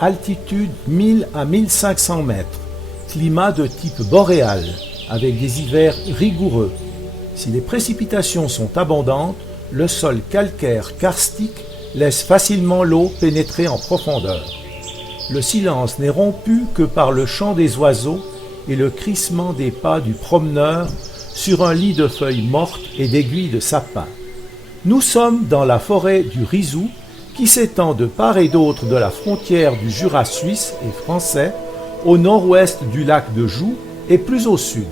altitude 1000 à 1500 mètres, climat de type boréal, avec des hivers rigoureux. Si les précipitations sont abondantes, le sol calcaire karstique laisse facilement l'eau pénétrer en profondeur. Le silence n'est rompu que par le chant des oiseaux et le crissement des pas du promeneur sur un lit de feuilles mortes et d'aiguilles de sapin. Nous sommes dans la forêt du Rizou, qui s'étend de part et d'autre de la frontière du Jura suisse et français, au nord-ouest du lac de Joux et plus au sud.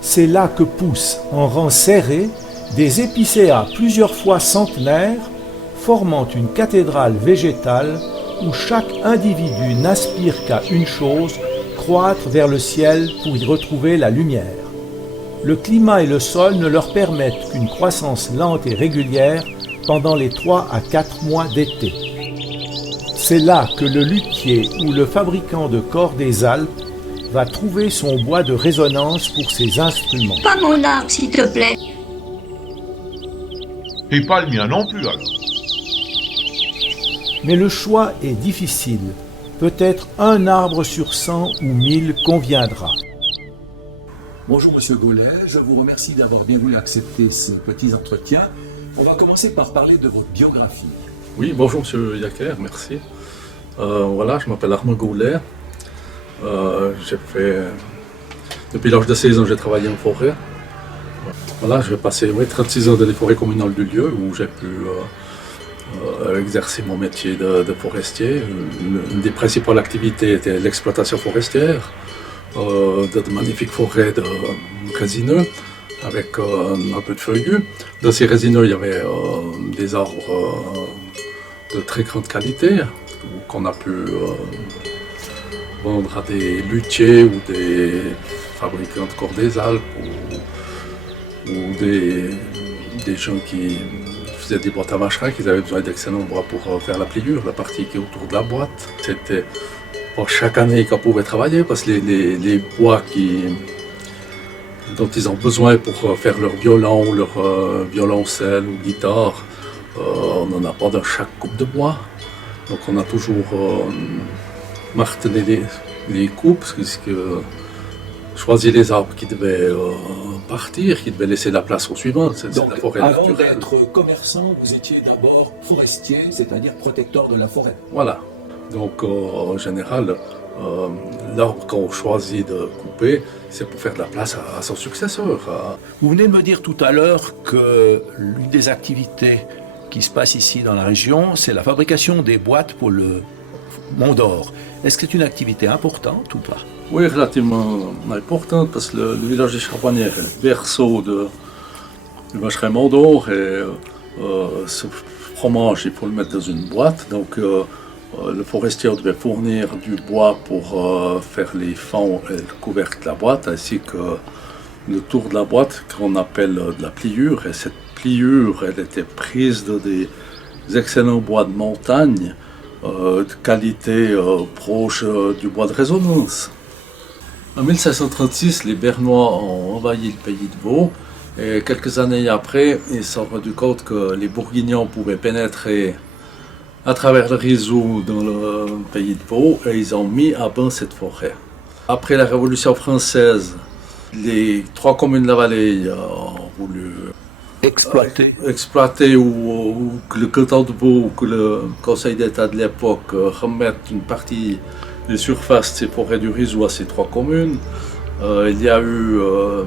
C'est là que poussent, en rang serré, des épicéas plusieurs fois centenaires, formant une cathédrale végétale où chaque individu n'aspire qu'à une chose, croître vers le ciel pour y retrouver la lumière. Le climat et le sol ne leur permettent qu'une croissance lente et régulière pendant les 3 à 4 mois d'été. C'est là que le luthier ou le fabricant de corps des Alpes va trouver son bois de résonance pour ses instruments. Pas mon arbre, s'il te plaît. Et pas le mien non plus, alors. Mais le choix est difficile. Peut-être un arbre sur 100 ou 1000 conviendra. Bonjour Monsieur Gaulet, je vous remercie d'avoir bien voulu accepter ce petit entretien. On va commencer par parler de votre biographie. Oui, bonjour Monsieur Yacker, merci. Voilà, je m'appelle Armand Gaulet. Depuis l'âge de 16 ans, j'ai travaillé en forêt. Voilà, j'ai passé 36 ans dans les forêts communales du lieu où j'ai pu exercer mon métier de forestier. Une des principales activités était l'exploitation forestière de magnifiques forêts de résineux avec un peu de feuillus. Dans ces résineux, il y avait des arbres de très grande qualité qu'on a pu vendre à des luthiers ou des fabricants de corps des Alpes ou des gens qui faisaient des boîtes à machin, qui avaient besoin d'excellents bois pour faire la pliure, la partie qui est autour de la boîte. C'était pour chaque année qu'on pouvait travailler parce que les bois dont ils ont besoin pour faire leur violon ou leur violoncelle ou guitare, on n'en a pas dans chaque coupe de bois. Donc on a toujours martelé les coupes, choisi les arbres qui devaient partir, qui devaient laisser la place aux suivants. C'est Donc, la forêt avant naturelle. d'être commerçant, vous étiez d'abord forestier, c'est-à-dire protecteur de la forêt. Voilà. Donc en général, l'arbre qu'on choisit de couper, c'est pour faire de la place à son successeur. Vous venez de me dire tout à l'heure que l'une des activités qui se passe ici dans la région, c'est la fabrication des boîtes pour le Mont d'Or. Est-ce que c'est une activité importante ou pas? Oui, relativement importante parce que le village de Charbonnières est le berceau du vacherin Mont d'Or et ce fromage, il faut le mettre dans une boîte. Donc le forestier devait fournir du bois pour faire les fonds et le couvercle de la boîte, ainsi que le tour de la boîte qu'on appelle de la pliure. Et cette pliure, elle était prise de des excellents bois de montagne, de qualité proche du bois de résonance. En 1536, les Bernois ont envahi le pays de Vaud et quelques années après, ils se sont rendus compte que les Bourguignons pouvaient pénétrer à travers le Rizou dans le pays de Vaud et ils ont mis à bas cette forêt. Après la Révolution française, les 3 communes de la vallée ont voulu exploiter ou que le canton de Vaud ou que le Conseil d'État de l'époque remette une partie des surfaces de ces forêts du Rizou à ces 3 communes. Il y a eu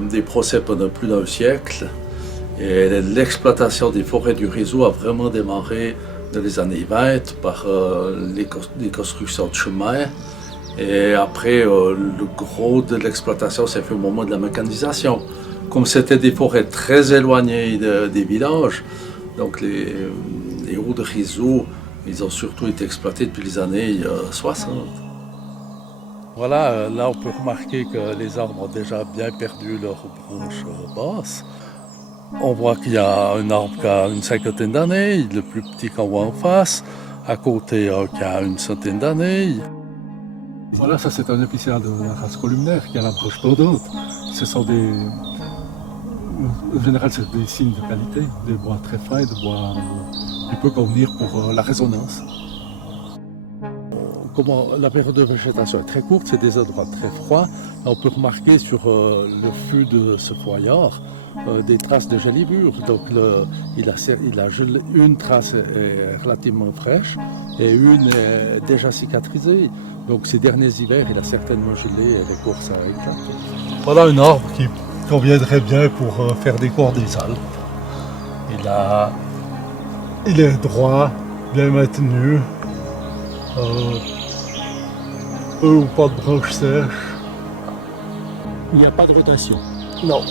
des procès pendant plus d'un siècle et l'exploitation des forêts du Rizou a vraiment démarré dans les années 20 par les constructions de chemins. Et après, le gros de l'exploitation s'est fait au moment de la mécanisation. Comme c'était des forêts très éloignées des villages, donc les hauts de Rizou, ils ont surtout été exploités depuis les années 60. Voilà, là on peut remarquer que les arbres ont déjà bien perdu leurs branches basses. On voit qu'il y a un arbre qui a une 50aine d'années, le plus petit qu'on voit en face, à côté qui a une centaine d'années. Voilà, ça c'est un épicéa de la race columnaire qui a la branche pendante. Ce sont en général, c'est des signes de qualité, des bois très fins, des bois il peut convenir pour la résonance. Comment la période de végétation est très courte, c'est des endroits très froids. On peut remarquer sur le fût de ce foyard des traces de gelivure. Donc une trace est relativement fraîche et une est déjà cicatrisée. Donc ces derniers hivers, il a certainement gelé et l'écorce a éclaté. Voilà un arbre qui conviendrait bien pour faire décor des Alpes. Il est droit, bien maintenu. Peu ou pas de branches sèches. Il n'y a pas de rotation. Non.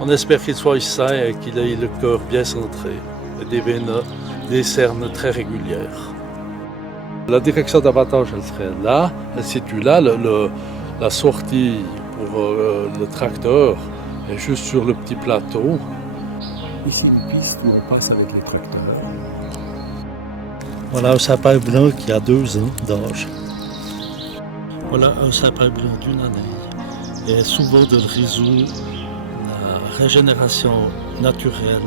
On espère qu'il soit sain et qu'il ait le cœur bien centré. Et des veines, des cernes très régulières. La direction d'abattage, elle serait là. Elle se situe là. La sortie pour le tracteur est juste sur le petit plateau. Ici, une piste où on passe avec les tracteurs. Voilà un sapin blanc qui a 2 ans d'âge. Voilà un sapin blanc d'1 année. Et souvent de résoudre la régénération naturelle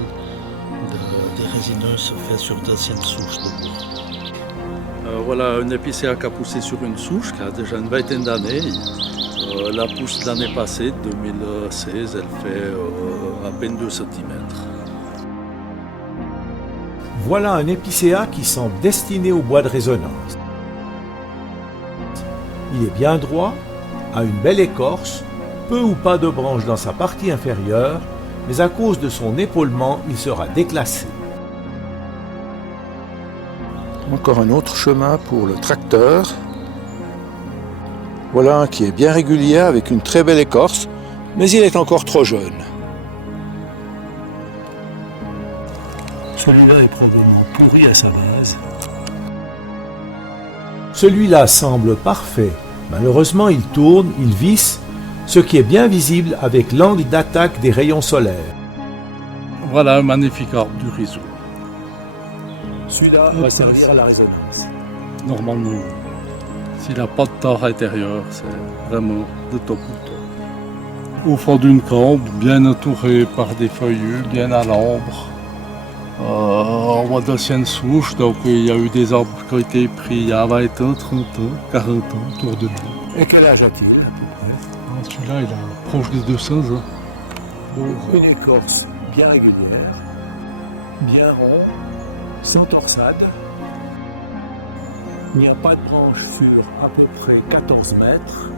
des résineux se fait sur d'anciennes souches de bois. Voilà un épicéa qui a poussé sur une souche qui a déjà une vingtaine d'années. La pousse de l'année passée, 2016, elle fait à peine 2 cm. Voilà un épicéa qui semble destiné au bois de résonance. Il est bien droit, a une belle écorce, peu ou pas de branches dans sa partie inférieure, mais à cause de son épaulement, il sera déclassé. Encore un autre chemin pour le tracteur. Voilà un qui est bien régulier avec une très belle écorce, mais il est encore trop jeune. Celui-là est probablement pourri à sa base. Celui-là semble parfait. Malheureusement, il tourne, il visse, ce qui est bien visible avec l'angle d'attaque des rayons solaires. Voilà un magnifique arbre du réseau. Celui-là va servir à la résonance. Normalement, s'il n'a pas de tort intérieur, c'est vraiment de top ou top. Au fond d'une campe, bien entouré par des feuillus, bien à l'ombre. On voit d'anciennes souches, donc il y a eu des arbres qui ont été pris il y a 20 ans, 30 ans, 40 ans autour de nous. Et quel âge a-t-il? Celui-là, il a proche des 200 ans. Une écorce bien régulière, bien rond, sans torsade. Il n'y a pas de branche sur à peu près 14 mètres.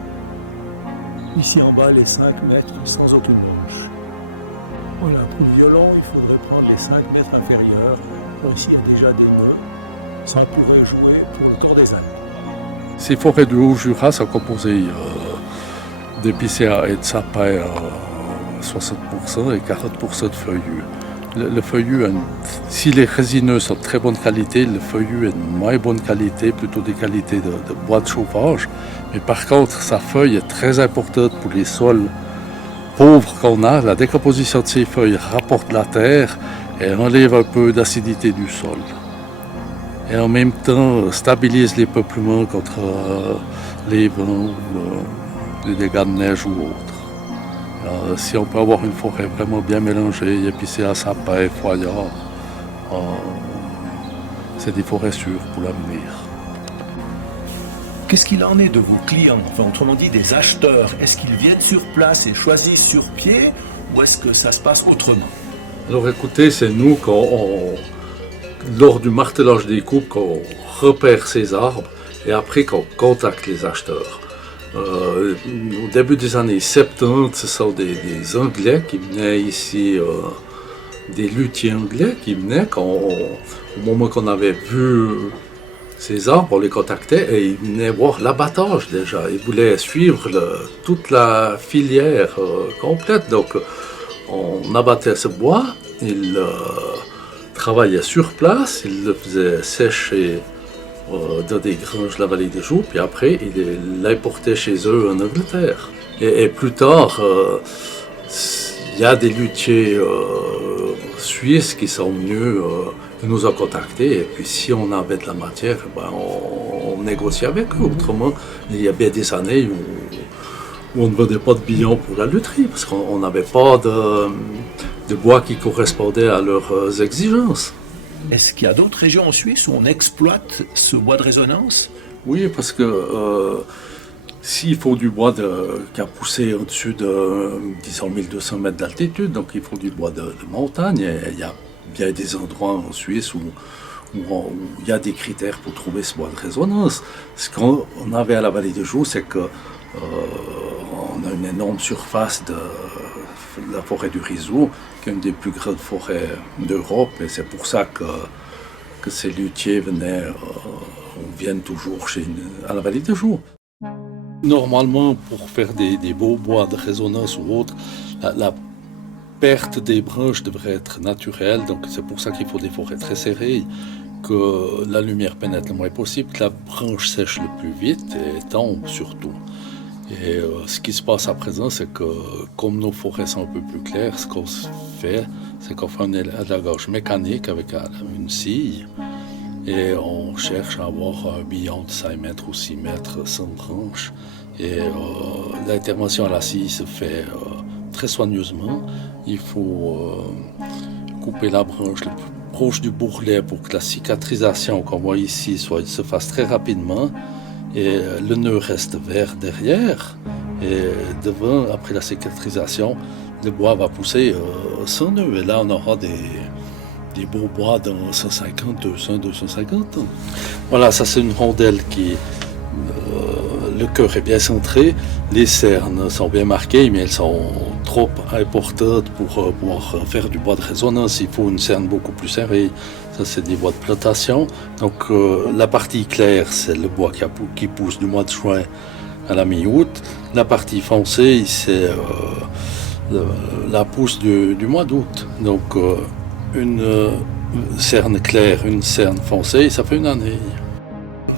Ici en bas, les 5 mètres sans aucune branche. Voilà, pour le violon, il faudrait prendre les 5 mètres inférieurs. Ici, il y a déjà des nœuds. Ça pourrait jouer pour le corps des Alpes. Ces forêts du Haut-Jura sont composées d'épicéas et de sapins à 60% et 40% de feuillus. Le feuillu, si les résineux sont de très bonne qualité, le feuillu est de moins bonne qualité, plutôt des qualités de bois de chauffage. Mais par contre, sa feuille est très importante pour les sols pauvres qu'on a. La décomposition de ces feuilles rapporte la terre et enlève un peu d'acidité du sol. Et en même temps, stabilise les peuplements contre les vents, les dégâts de neige ou autres. Si on peut avoir une forêt vraiment bien mélangée, épicéa, sapin, foyard, c'est des forêts sûres pour l'avenir. Qu'est-ce qu'il en est de vos clients, enfin autrement dit des acheteurs? Est-ce qu'ils viennent sur place et choisissent sur pied ou est-ce que ça se passe autrement? Alors écoutez, c'est nous lors du martelage des coupes, qu'on repère ces arbres et après qu'on contacte les acheteurs. Au début des années 70, ce sont des Anglais qui venaient ici, des luthiers anglais qui venaient, au moment qu'on avait vu ces arbres, on les contactait et ils venaient voir l'abattage déjà. Ils voulaient suivre toute la filière complète. Donc on abattait ce bois, ils travaillaient sur place, ils le faisaient sécher dans des granges de la vallée des Joux, puis après ils l'importaient chez eux en Angleterre. Et plus tard, il y a des luthiers suisses qui sont venus, qui nous ont contactés, et puis si on avait de la matière, on négocie avec eux. Autrement, il y a bien des années où on ne vendait pas de billons pour la lutherie, parce qu'on n'avait pas des bois qui correspondaient à leurs exigences. Est-ce qu'il y a d'autres régions en Suisse où on exploite ce bois de résonance? Oui, parce que s'il faut du bois qui a poussé au-dessus de, disons, 1200 mètres d'altitude, donc il faut du bois de montagne, et il y a bien des endroits en Suisse où il y a des critères pour trouver ce bois de résonance. Ce qu'on avait à la vallée de Joux, c'est que on a une énorme surface de la forêt du Rizou, qui est une des plus grandes forêts d'Europe, et c'est pour ça que ces luthiers viennent toujours à la vallée de Joux. Normalement, pour faire des beaux bois de résonance ou autre, la perte des branches devrait être naturelle, donc c'est pour ça qu'il faut des forêts très serrées, que la lumière pénètre le moins possible, que la branche sèche le plus vite et tombe surtout. Et ce qui se passe à présent, c'est que comme nos forêts sont un peu plus claires, ce qu'on fait, c'est qu'on fait un élagage mécanique avec une scie et on cherche à avoir un billon de 5 mètres ou 6 mètres sans branche. Et l'intervention à la scie se fait très soigneusement. Il faut couper la branche le plus proche du bourrelet pour que la cicatrisation qu'on voit ici se fasse très rapidement. Et le nœud reste vert derrière. Et devant, après la cicatrisation, le bois va pousser sans nœud. Et là, on aura des beaux bois dans 150, 200, 250 ans. Voilà, ça c'est une rondelle qui... le cœur est bien centré, les cernes sont bien marquées, mais elles sont trop importantes pour pouvoir faire du bois de résonance. Il faut une cerne beaucoup plus serrée. Ça, c'est des bois de plantation. Donc, la partie claire, c'est le bois qui pousse du mois de juin à la mi-août. La partie foncée, c'est la pousse du mois d'août. Donc, une cerne claire, une cerne foncée, ça fait une année.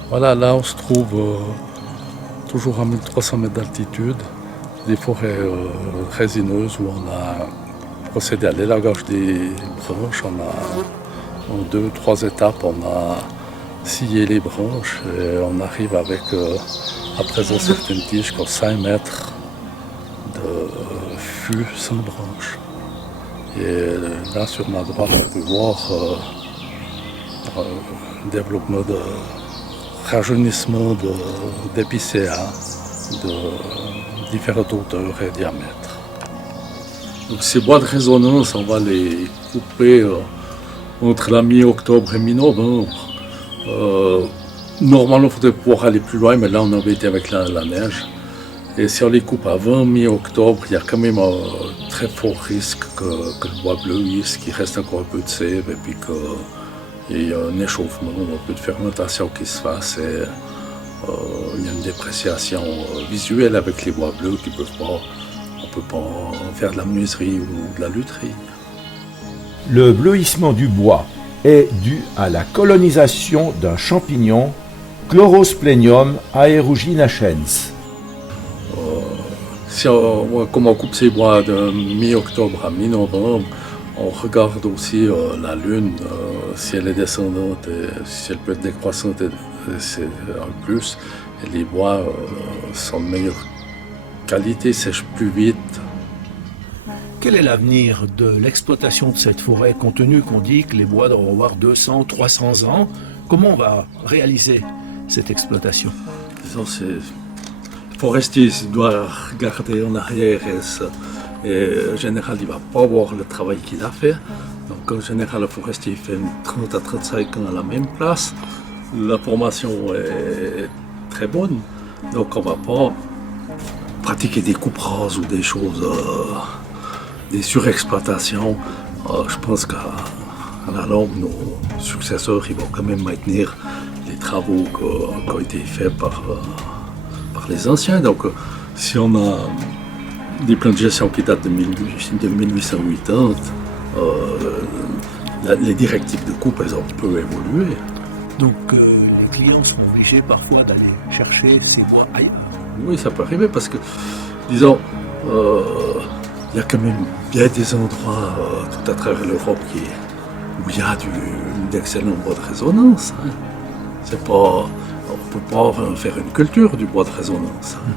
Voilà, là, on se trouve toujours à 1300 mètres d'altitude, des forêts résineuses où on a procédé à l'élagage des branches. On a en 2-3 étapes, on a scié les branches et on arrive avec à présent certaines tiges qui ont 5 mètres de fût sans branche. Et là sur ma droite, on peut voir un développement de rajeunissement d'épicéas de différentes hauteurs et diamètres. Donc ces bois de résonance, on va les couper entre la mi-octobre et mi-novembre. Normalement, il faudrait pouvoir aller plus loin, mais là, on avait été avec la neige. Et si on les coupe avant mi-octobre, il y a quand même un très fort risque que le bois bleuisse, qu'il reste encore un peu de sève, et puis qu'il y a un échauffement, un peu de fermentation qui se fasse. Et il y a une dépréciation visuelle avec les bois bleus qui peuvent pas... On ne peut pas faire de la menuiserie ou de la lutherie. Le bleuissement du bois est dû à la colonisation d'un champignon, Chlorosplenium aeruginacens. Comme on coupe ces bois de mi-octobre à mi-novembre, on regarde aussi la lune, si elle est descendante, et si elle peut être décroissante, c'est un plus. Et les bois sont de meilleure qualité, sèchent plus vite. Quel est l'avenir de l'exploitation de cette forêt, compte tenu qu'on dit que les bois doivent avoir 200, 300 ans? Comment on va réaliser cette exploitation? Disons, le forestier doit regarder en arrière et en général, il ne va pas voir le travail qu'il a fait. Donc en général, le forestier fait 30 à 35 ans à la même place. La formation est très bonne, donc on ne va pas pratiquer des coupes rases ou des choses... des surexploitations. Je pense qu'à la longue, nos successeurs ils vont quand même maintenir les travaux qui ont été faits par les anciens. Donc, si on a des plans de gestion qui datent de 1880, les directives de coupe, elles ont un peu évolué. Donc, les clients sont obligés parfois d'aller chercher ces bois ailleurs. Oui, ça peut arriver parce que, disons, il y a quand même bien des endroits tout à travers l'Europe où il y a d'excellents bois de résonance. Hein. On ne peut pas faire une culture du bois de résonance. Hein.